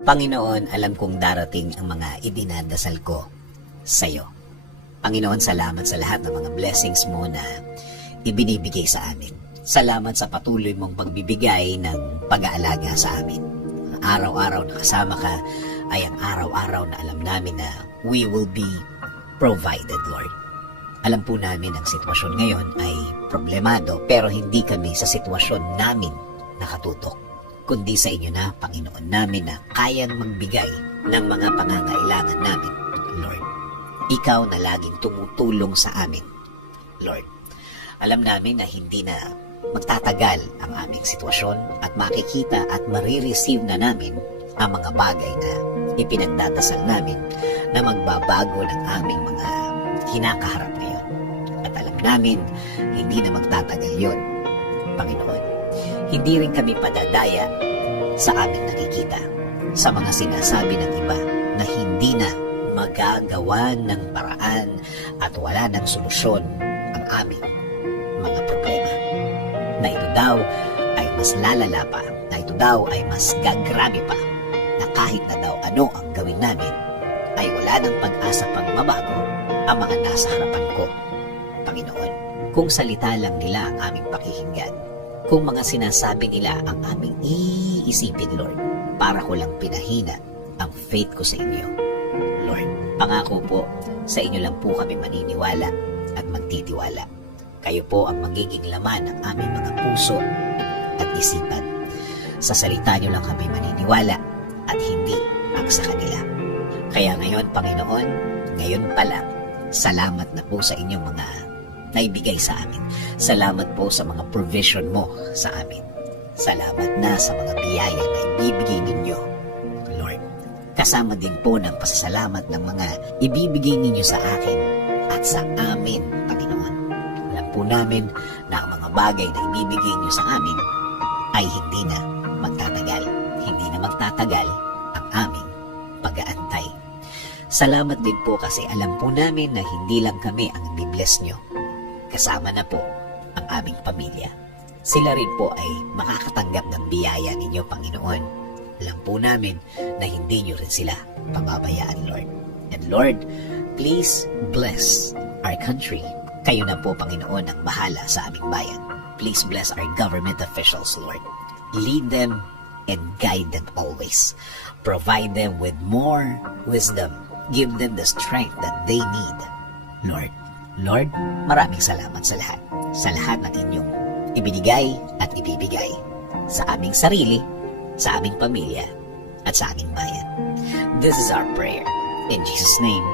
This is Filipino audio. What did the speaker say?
Panginoon, alam kong darating ang mga idinadasal ko sa iyo. Panginoon, salamat sa lahat ng mga blessings mo na ibinibigay sa amin. Salamat sa patuloy mong pagbibigay ng pag-aalaga sa amin. Ang araw-araw na kasama ka ay ang araw-araw na alam namin na we will be provided, Lord. Alam po namin ang sitwasyon ngayon ay problemado, pero hindi kami sa sitwasyon namin nakatutok, kundi sa inyo na, Panginoon namin, na kayang magbigay ng mga pangangailangan namin, Lord. Ikaw na laging tumutulong sa amin, Lord. Alam namin na hindi na magtatagal ang aming sitwasyon at makikita at marireceive na namin ang mga bagay na ipinagdadasal namin na magbabago ng aming mga kinakaharap ngayon. At alam namin, hindi na magtatagal yon, Panginoon. Hindi rin kami padadaya sa aming nakikita, sa mga sinasabi ng iba na hindi na magagawa ng paraan at wala ng solusyon ang aming mga problema. Na ito daw ay mas lalala pa, na ito daw ay mas gagrabe pa, na kahit na daw ano ang gawin namin, ay wala ng pag-asa pang mabago ang mga nasa harapan ko, Panginoon. Kung salita lang nila ang aming pakikinggan, kung mga sinasabi nila ang aming iisipin, Lord, para ko lang pinahina ang faith ko sa inyo, Lord. Pangako po, sa inyo lang po kami maniniwala at magtitiwala. Kayo po ang magiging laman ng aming mga puso at isipan. Sa salita nyo lang kami maniniwala at hindi ang sa kanila. Kaya ngayon, Panginoon, ngayon pa lang, salamat na po sa inyong mga naibigay sa amin. Salamat po sa mga provision mo sa amin. Salamat na sa mga biyaya na ibibigay ninyo, Lord. Kasama din po ng pasasalamat ng mga ibibigay ninyo sa akin at sa amin, Panginoon. Alam po namin na ang mga bagay na ibibigay ninyo sa amin ay hindi na magtatagal. Hindi na magtatagal ang aming pag-aantay. Salamat din po kasi alam po namin na hindi lang kami ang i-bless nyo. Kasama na po ang aming pamilya. Sila rin po ay makakatanggap ng biyaya ninyo, Panginoon. Alam po namin na hindi nyo rin sila pababayaan, Lord. And Lord, please bless our country. Kayo na po, Panginoon, ang bahala sa aming bayan. Please bless our government officials, Lord. Lead them and guide them always. Provide them with more wisdom. Give them the strength that they need, Lord. Lord, maraming salamat sa lahat. Sa lahat ng inyong ibinigay at ibibigay sa aming sarili, sa aming pamilya, at sa aming bayan. This is our prayer. In Jesus' name,